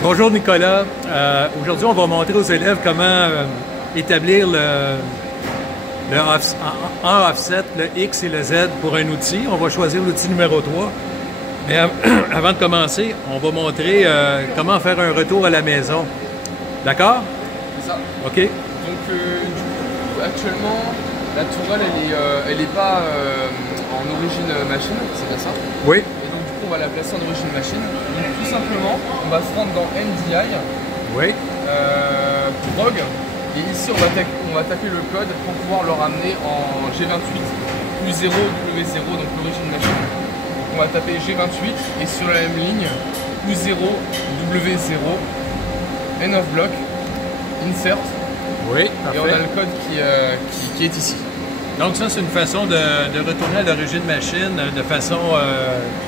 Bonjour Nicolas. Aujourd'hui, on va montrer aux élèves comment établir un offset, le X et le Z pour un outil. On va choisir l'outil numéro 3. Mais avant de commencer, on va montrer comment faire un retour à la maison. D'accord? C'est ça. OK. Donc du coup, actuellement, la tourelle, elle est pas en origine machine, c'est bien ça? Oui. Et donc du coup, on va la placer en origine machine. Donc tout simplement, on va se rendre dans NDI, Oui. Prog, et ici on va taper le code pour pouvoir le ramener en G28 plus 0 W0, donc l'origine machine. Donc on va taper G28 et sur la même ligne, plus 0 W0, N of block, insert. Oui, parfait. Et on a le code qui est ici. Donc ça, c'est une façon de retourner à l'origine machine de façon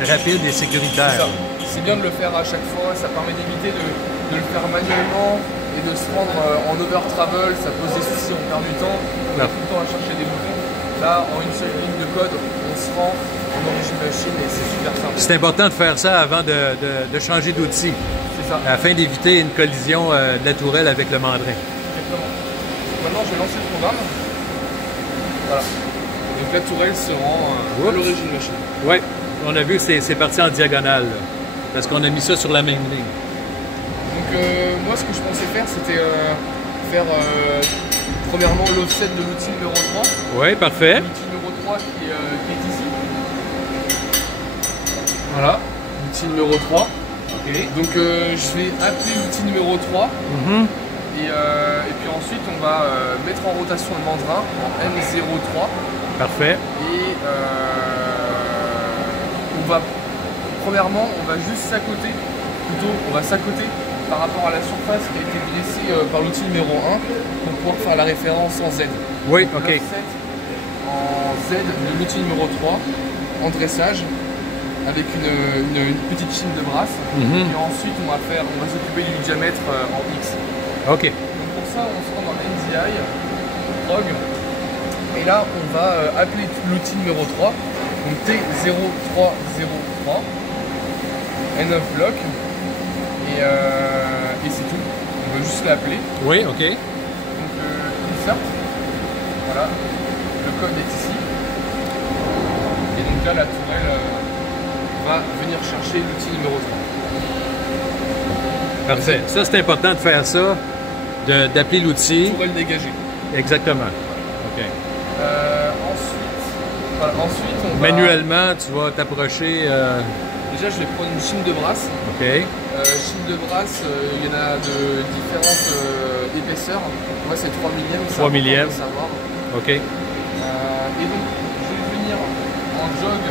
rapide et sécuritaire. C'est bien de le faire à chaque fois, ça permet d'éviter de le faire manuellement et de se rendre en over travel, ça pose des soucis, on perd du temps, on a tout le temps à chercher des boutons. Là, en une seule ligne de code, on se rend en origine machine et c'est super simple. C'est important de faire ça avant de changer d'outil. C'est ça. Afin d'éviter une collision de la tourelle avec le mandrin. Exactement. Maintenant, je vais lancer le programme. Voilà. Donc la tourelle se rend à l'origine machine. Oui, on a vu que c'est parti en diagonale, là, parce qu'on a mis ça sur la même ligne. Donc moi, ce que je pensais faire, c'était faire premièrement l'offset de l'outil numéro 3. Oui, parfait. L'outil numéro 3 qui est ici. Voilà, l'outil numéro 3. Okay. Donc je vais appeler l'outil numéro 3. Et puis ensuite on va mettre en rotation le mandrin en M03. Parfait. Et premièrement on va juste s'accoter, on va s'accoter par rapport à la surface qui a été dressée par l'outil numéro 1 pour pouvoir faire la référence en Z. Oui, donc, ok. En Z de l'outil numéro 3 en dressage avec une petite chine de brasse. Et ensuite on va s'occuper du diamètre en X. Ok. Donc pour ça, on se rend dans NDI, Prog, et là on va appeler l'outil numéro 3, donc T0303, N of block, et c'est tout. On va juste l'appeler. Oui, ok. Donc insert, voilà, le code est ici, et donc là la tourelle va venir chercher l'outil numéro 3. Parfait. Ça, c'est important de faire ça, d'appeler l'outil. Tourelle dégagée. Exactement. OK. Ensuite, on va... Manuellement, tu vas t'approcher... Déjà, je vais prendre une chine de brasse. OK. Chine de brasse, il y en a de différentes épaisseurs. Moi, c'est 3 millièmes. 3 millièmes. Savoir. OK. Et donc, je vais venir en jog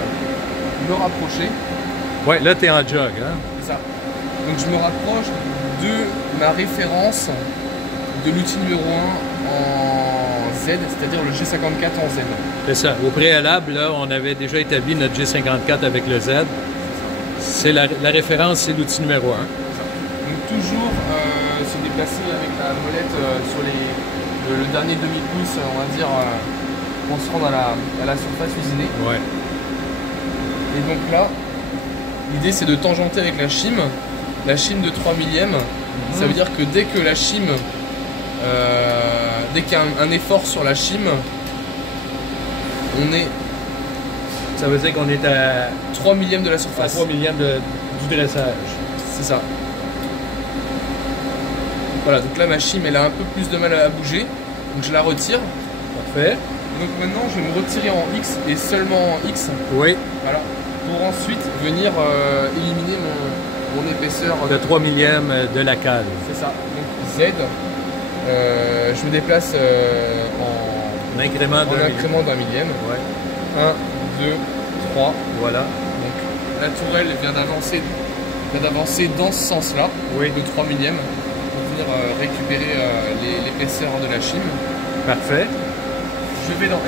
me rapprocher. Ouais, là, tu es en jog, hein? C'est ça. Donc je me rapproche de ma référence de l'outil numéro 1 en Z, c'est-à-dire le G54 en Z. C'est ça. Au préalable, là, on avait déjà établi notre G54 avec le Z. C'est la référence, c'est l'outil numéro 1. Donc toujours se déplacer avec la molette sur le dernier demi-pouce, on va dire, pour se rendre à la surface usinée. Ouais. Et donc là, l'idée c'est de tangenter avec la chime de 3 millièmes. Ça veut dire que dès que la chime, dès qu'il y a un effort sur la chime, on est... Ça veut dire qu'on est à 3 millièmes de la surface. 3 millièmes du dressage. C'est ça. Voilà, donc là ma chime elle a un peu plus de mal à bouger. Donc je la retire. Parfait. Donc maintenant je vais me retirer en X et seulement en X. Oui. Voilà. Pour ensuite venir éliminer mon épaisseur de 3 millièmes de la cale. C'est ça. Donc Z, je me déplace en incrément d'un millième. Ouais. 1, 2, 3. Voilà. Donc la tourelle vient d'avancer dans ce sens-là, oui. De 3 millièmes, pour venir récupérer l'épaisseur de la chime. Parfait. Je vais dans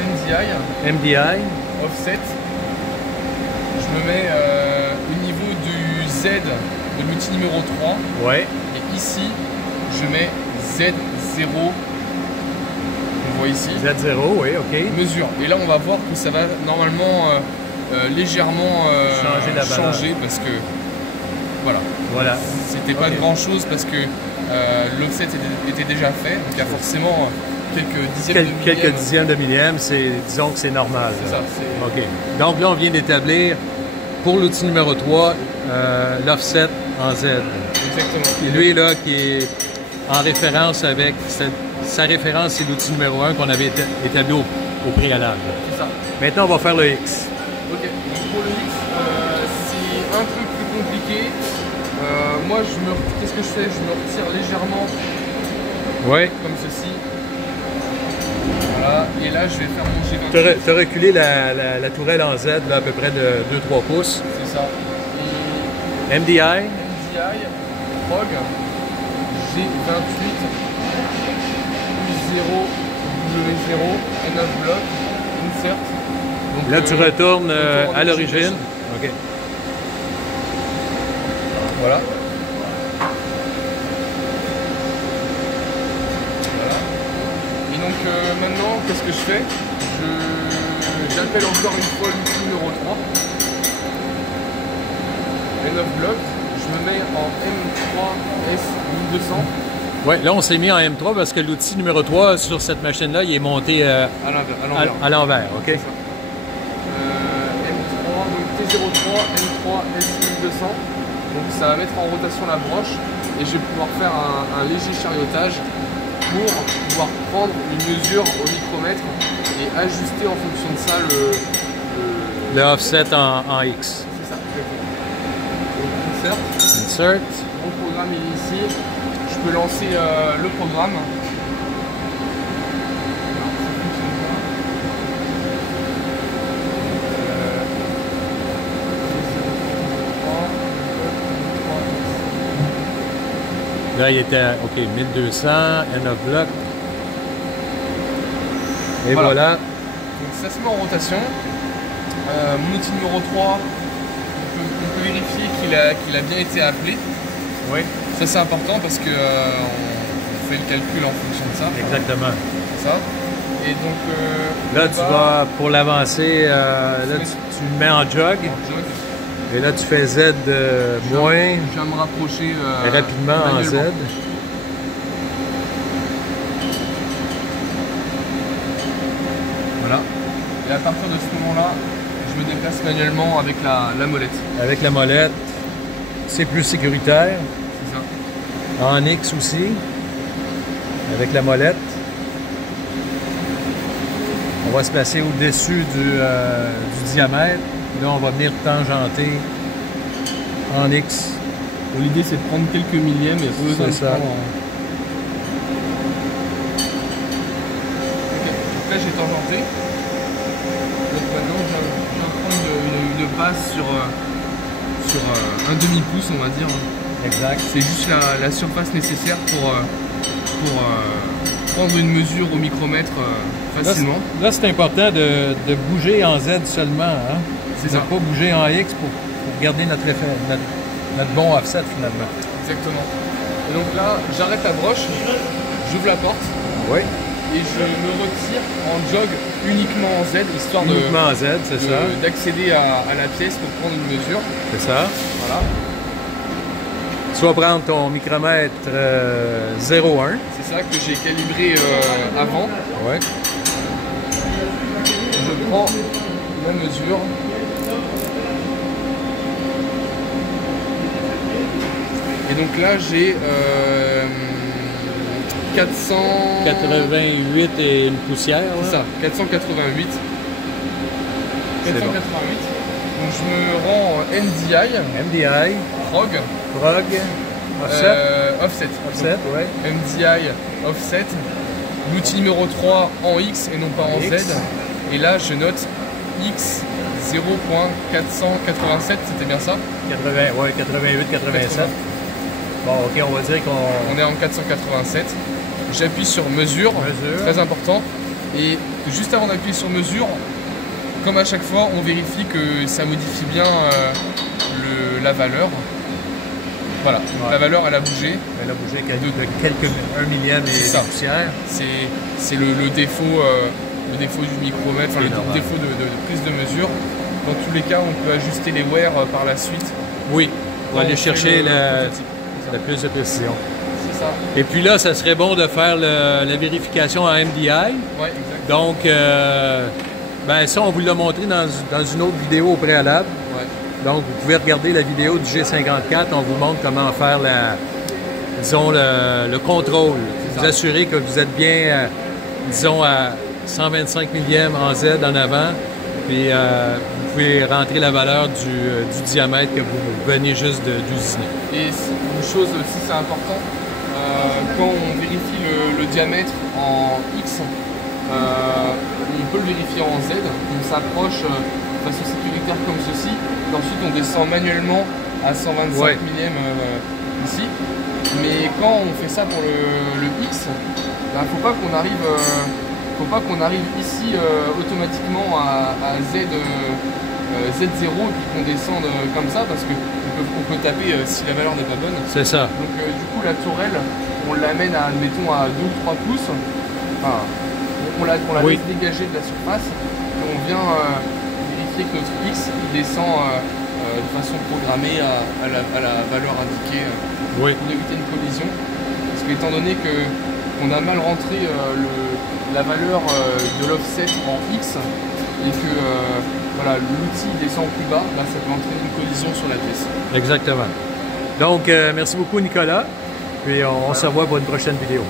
MDI. Offset. Je me mets au niveau du Z de l'outil numéro 3. Ouais. Et ici, je mets Z0. On voit ici. Z0, oui, ok. Mesure. Et là, on va voir que ça va normalement légèrement changer parce que Voilà. C'était pas grand chose parce que l'offset était déjà fait, donc il y a forcément quelques dixièmes de millième. Disons que c'est normal. C'est ça. OK. Donc là, on vient d'établir pour l'outil numéro 3 l'offset en Z. Exactement. Et lui, là, qui est en référence avec sa référence, c'est l'outil numéro 1 qu'on avait établi au préalable. C'est ça. Maintenant, on va faire le X. OK. Donc pour le X, c'est un peu plus compliqué. Moi, qu'est-ce que je fais? Je me retire légèrement. Oui. Comme ceci. Voilà. Et là, je vais faire mon G28. Tu as reculé la tourelle en Z là, à peu près de 2-3 pouces. C'est ça. Et MDI. Prog, G28, U0, W0, N9 bloc, insert. Donc, là, tu retournes à l'origine. OK. Voilà. Et donc maintenant, qu'est-ce que je fais? J'appelle encore une fois l'outil numéro 3. N9 bloc. Je me mets en M3 S1200. Oui, là, on s'est mis en M3 parce que l'outil numéro 3 sur cette machine-là, il est monté à l'envers. OK. M3, donc T03, M3 S1200. Donc ça va mettre en rotation la broche et je vais pouvoir faire un léger chariotage pour pouvoir prendre une mesure au micromètre et ajuster en fonction de ça le offset en X. C'est ça, exactement. Donc insert. Mon programme est ici. Je peux lancer le programme. Là, il était à 1200, N9 bloc. Et voilà. Donc ça se met en rotation. Mon outil numéro 3, on peut vérifier qu'il a bien été appelé. Oui. Ça c'est important parce que on fait le calcul en fonction de ça. Exactement. Ça. Et donc là tu vas pour l'avancer, là tu le mets en jog. Et là tu fais Z moins. Je viens me rapprocher rapidement en Z. Voilà. Et à partir de ce moment-là, je me déplace manuellement avec la molette. Avec la molette, c'est plus sécuritaire. C'est ça. En X aussi, avec la molette. On va se placer au-dessus du diamètre. Là, on va venir tangenter en X. L'idée, c'est de prendre quelques millièmes et pas besoin de prendre en... Ok, donc là j'ai tangenté. Donc maintenant, je vais prendre une passe sur un demi-pouce, on va dire. Exact. C'est juste la surface nécessaire pour prendre une mesure au micromètre facilement. Là, c'est important de bouger en Z seulement. Hein? C'est ça. Pas bouger en X pour garder notre bon offset finalement. Exactement. Et donc là, j'arrête la broche, j'ouvre la porte. Oui. Et je me retire en jog uniquement en Z, histoire d'accéder à la pièce pour prendre une mesure. C'est ça. Voilà. Tu vas prendre ton micromètre 0,1. C'est ça que j'ai calibré avant. Ouais. Je prends ma mesure. Et donc là j'ai 488 et une poussière. C'est ça, 488. 488. Bon. Donc je me rends en MDI. MDI. Prog. Offset. Offset, ouais. MDI, offset. L'outil numéro 3 en X et non pas en Z. Et là je note X 0.487, c'était bien ça? 88, 87. Bon, ok, on va dire qu'on est en 487. J'appuie sur mesure, très important. Et juste avant d'appuyer sur mesure, comme à chaque fois, on vérifie que ça modifie bien la valeur. Voilà, ouais. La valeur elle a bougé. Elle a bougé de 1 millième et poussière. C'est le défaut du micromètre, enfin le défaut de prise de mesure. Dans tous les cas, on peut ajuster les wear par la suite. Oui. pour aller chercher le plus de précision. C'est ça. Et puis là, ça serait bon de faire la vérification en MDI. Ouais, exact. Donc, ben ça, on vous l'a montré dans une autre vidéo au préalable. Ouais. Donc, vous pouvez regarder la vidéo du G54. On vous montre comment faire disons, le contrôle. Vous assurez que vous êtes bien, disons, à 125 millième en Z en avant. Puis, vous pouvez rentrer la valeur du diamètre que vous venez juste d'usiner. Et une chose aussi, c'est important, quand on vérifie le diamètre en X, on peut le vérifier en Z. On s'approche de façon sécuritaire comme ceci. Et ensuite, on descend manuellement à 125 millième ici. Mais quand on fait ça pour le X, il ne faut pas qu'on arrive... ici automatiquement à Z, Z0 et puis qu'on descende comme ça parce qu'on peut taper si la valeur n'est pas bonne. C'est ça. Donc du coup la tourelle, on l'amène à, admettons, à 2 ou 3 pouces. Enfin, on la laisse dégager de la surface et on vient vérifier que notre X descend de façon programmée à la valeur indiquée pour éviter une collision. Parce qu'étant donné qu'on a mal rentré la valeur de l'offset en X et que voilà, l'outil descend plus bas, là, ça peut entraîner une collision sur la pièce. Exactement. Donc, merci beaucoup Nicolas, puis on se revoit pour une prochaine vidéo.